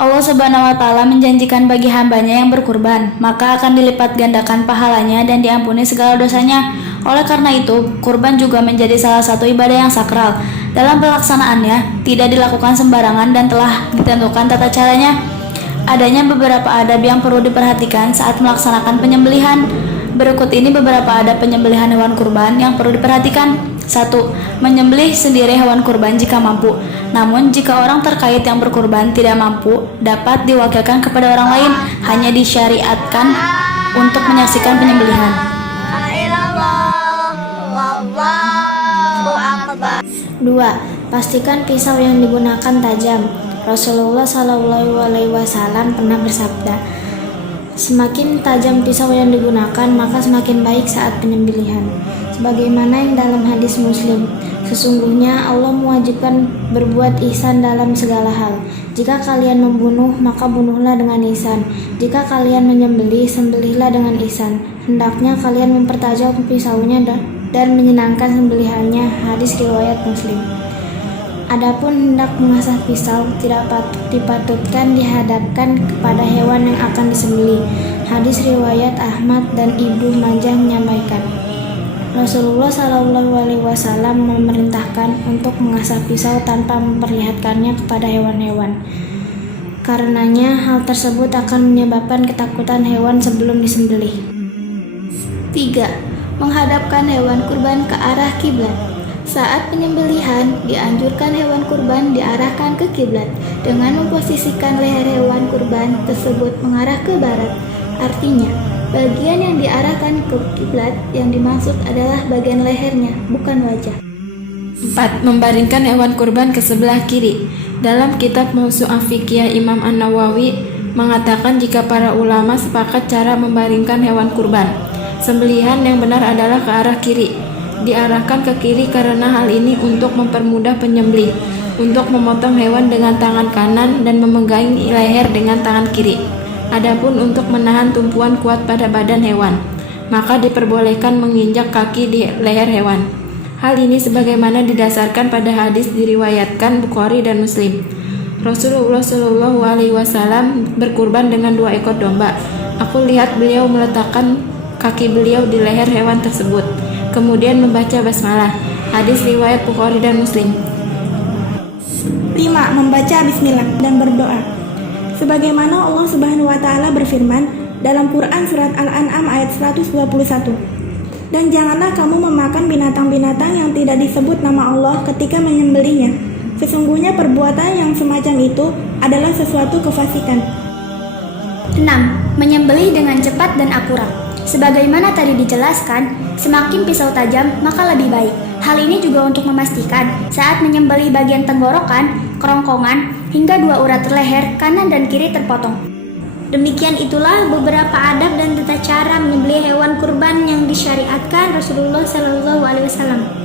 Allah Subhanahu wa Ta'ala menjanjikan bagi hambanya yang berkurban, maka akan dilipat gandakan pahalanya dan diampuni segala dosanya. Oleh karena itu, kurban juga menjadi salah satu ibadah yang sakral. Dalam pelaksanaannya, tidak dilakukan sembarangan dan telah ditentukan tata caranya. Adanya beberapa adab yang perlu diperhatikan saat melaksanakan penyembelihan. Berikut ini beberapa adab penyembelihan hewan kurban yang perlu diperhatikan. 1. Menyembelih sendiri hewan kurban jika mampu. Namun, jika orang terkait yang berkurban tidak mampu, dapat diwakilkan kepada orang lain, hanya disyariatkan untuk menyaksikan penyembelihan. 2. Pastikan pisau yang digunakan tajam. Rasulullah SAW pernah bersabda, semakin tajam pisau yang digunakan, maka semakin baik saat penyembelihan. Sebagaimana yang dalam hadis Muslim, sesungguhnya Allah mewajibkan berbuat ihsan dalam segala hal. Jika kalian membunuh, maka bunuhlah dengan ihsan. Jika kalian menyembelih, sembelihlah dengan ihsan. Hendaknya kalian mempertajam pisaunya dan menyenangkan sembelihannya. Hadis riwayat Muslim. Adapun hendak mengasah pisau tidak dipatutkan dihadapkan kepada hewan yang akan disembelih. Hadis riwayat Ahmad dan Ibnu Majah menyampaikan, Rasulullah SAW memerintahkan untuk mengasah pisau tanpa memperlihatkannya kepada hewan-hewan. Karenanya hal tersebut akan menyebabkan ketakutan hewan sebelum disembelih. 3. Menghadapkan hewan kurban ke arah kiblat. Saat penyembelihan, dianjurkan hewan kurban diarahkan ke kiblat dengan memposisikan leher hewan kurban tersebut mengarah ke barat. Artinya, bagian yang diarahkan ke kiblat yang dimaksud adalah bagian lehernya, bukan wajah. 4. Membaringkan hewan kurban ke sebelah kiri. Dalam kitab Mausu'ah Fiqhiyah Imam An-Nawawi mengatakan jika para ulama sepakat cara membaringkan hewan kurban, sembelihan yang benar adalah ke arah kiri. Diarahkan ke kiri karena hal ini untuk mempermudah penyembelih, untuk memotong hewan dengan tangan kanan dan memegang leher dengan tangan kiri. Adapun untuk menahan tumpuan kuat pada badan hewan, maka diperbolehkan menginjak kaki di leher hewan. Hal ini sebagaimana didasarkan pada hadis diriwayatkan Bukhari dan Muslim. Rasulullah SAW berkurban dengan 2 ekor domba. Aku lihat beliau meletakkan kaki beliau di leher hewan tersebut, kemudian membaca basmalah. Hadis riwayat Bukhari dan Muslim. 5. Membaca bismillah dan berdoa. Sebagaimana Allah Subhanahu wa Ta'ala berfirman dalam Quran surat Al-An'am ayat 121. Dan janganlah kamu memakan binatang-binatang yang tidak disebut nama Allah ketika menyembelihnya. Sesungguhnya perbuatan yang semacam itu adalah sesuatu kefasikan. 6. Menyembelih dengan cepat dan akurat. Sebagaimana tadi dijelaskan, semakin pisau tajam maka lebih baik. Hal ini juga untuk memastikan saat menyembelih bagian tenggorokan, kerongkongan, hingga 2 urat leher kanan dan kiri terpotong. Demikian itulah beberapa adab dan tata cara menyembelih hewan kurban yang disyariatkan Rasulullah SAW.